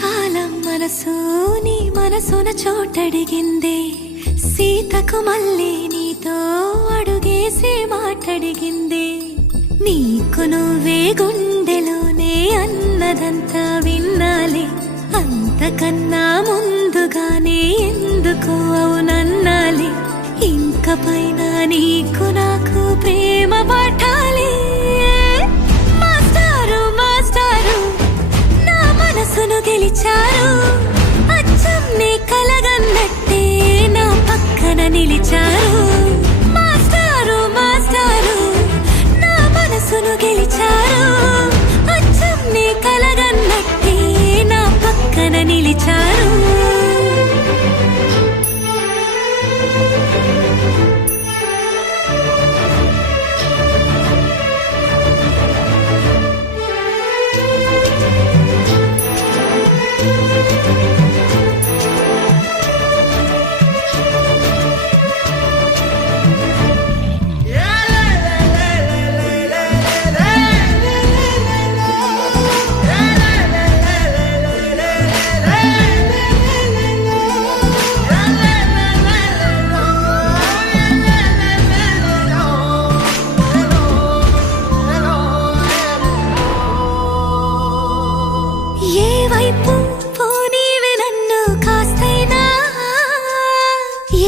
కాలం మనసు నీ మనసున చోటడిగిందే సీతకు మళ్ళీ నీతో అడుగేసి మాటడిగిందే నీకు నువ్వే గుండెలోనే అన్నదంతా విన్నాలే అంతకన్నా ముందుగానే ఎందుకు అవునన్నాలే ఇంక పైన నీకు నాకు ప్రేమ పాఠాలే మాస్టారు మాస్టారు నా మనసును గెలిచారు అచ్చం నీ కలగన్నట్టే నా పక్కన నిలిచారు మాస్టారు మాస్టారు నా మనసును గెలిచారు అచ్చం నీ కలగన్నట్టే నా పక్కన నిలిచారు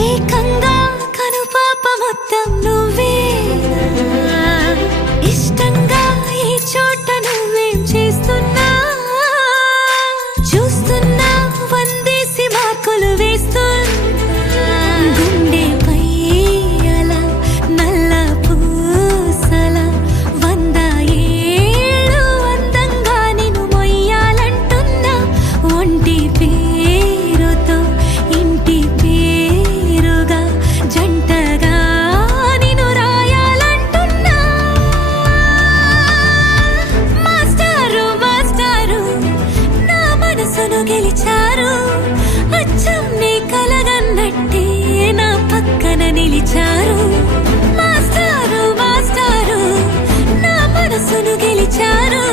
ఏకంగా కనుపాప మొత్తం నువ్వే ఇష్టంగా ఈ చోట నువ్వేం చేస్తున్నా చూస్తున్నా వందేసి మార్కులు వేస్తున్నా గుండెపై అలా నల్ల పూసల 100 ఏళ్ళు అందంగా నిన్ను మొయ్యాలంటున్నా ఒంటి పేరుతో ఇంటి పేరుగా జంటగా నిన్ను రాయాలంటున్నా మాస్టారు మాస్టారు నా మనసును గెలిచారు అచ్చం నీ కలగన్నట్టే నా పక్కన నిలిచారు మాస్టారు మాస్టారు నా మనసును గెలిచారు